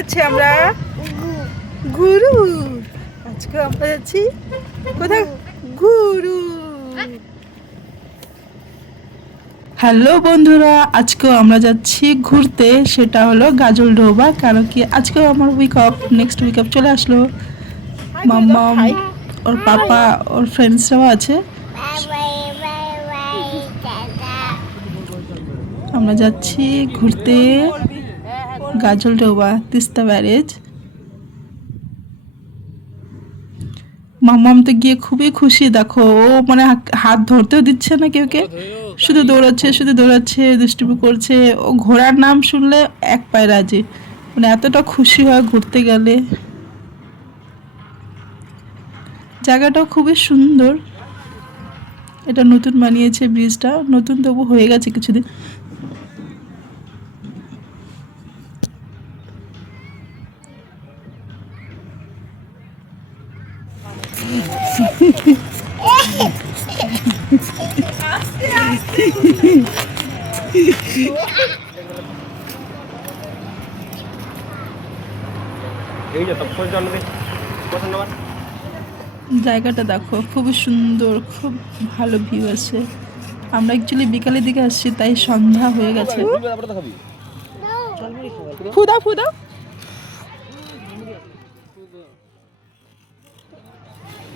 যাচ্ছি আমরা? গুরু। আজকে আমরা যাচ্ছি কোথায়? গুরু। হ্যালো বন্ধুরা, আজকেও আমরা যাচ্ছি ঘুরতে, সেটা হলো গাজলডোবা। কারণ কি আজকেও আমার week off, next week off চলে আসলো। মাম্মাম, ওর পাপা, ওর ফ্রেন্ডসরাও আছে। আমরা যাচ্ছি ঘুরতে গাজলডোবা, তিস্তা ব্যারেজ। মাম্মাম তো গিয়ে খুবই খুশি, দেখো ও মানে হাত ধরতেও দিচ্ছে না কেউকে, শুধু দৌড়াচ্ছে, দুষ্টুমি করছে। ও ঘোড়ার নাম শুনলে এক পায়ে রাজি, মানে এতটা খুশি হয় ঘুরতে গেলে। জায়গাটাও খুবই সুন্দর। এটা নতুন বানিয়েছে ব্রিজটা, নতুন তবু হয়ে গেছে কিছুদিন। জায়গাটা দেখো খুবই সুন্দর, খুব ভালো ভিউ আছে। আমরা অ্যাকচুয়ালি বিকালের দিকে আসছি, তাই সন্ধ্যা হয়ে গেছে। ফুদা ফুদা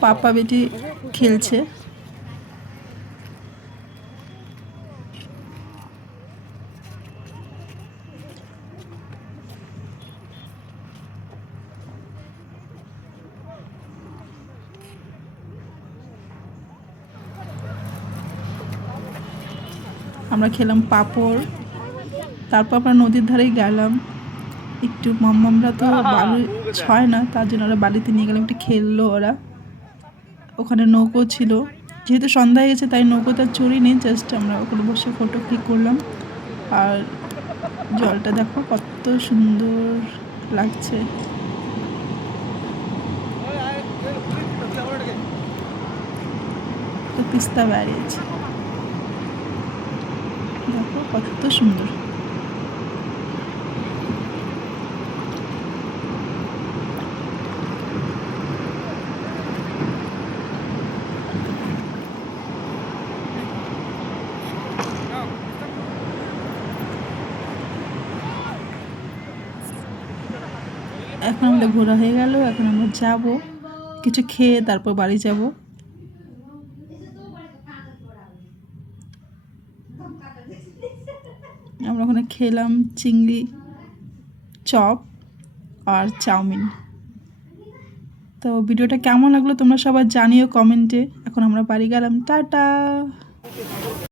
পাপা বেটি খেলছে। আমরা খেলাম পাপড়, তারপর আমরা নদীর ধারেই গেলাম একটু। মাম্মামরা তো বালু ছয় না, তার জন্য ওরা বালিতে নিয়ে গেলাম, একটু খেললো ওরা। ওখানে নৌকো ছিল, যেহেতু সন্ধ্যা হয়ে গেছে তাই নৌকোটা চড়িনি, জাস্ট আমরা ওখানে বসে ফটো ক্লিক করলাম। আর জলটা দেখো কত সুন্দর লাগছে। তো তিস্তা ব্যারেজ দেখো কত সুন্দর। এখন আমাদের ঘোরা হয়ে গেল, এখন আমরা যাব কিছু খেয়ে তারপর বাড়ি যাব। আমরা ওখানে খেলাম চিংড়ি চপ আর চাউমিন। তো ভিডিওটা কেমন লাগলো তোমরা সবাই জানিও কমেন্টে। এখন আমরা বাড়ি গেলাম, টাটা।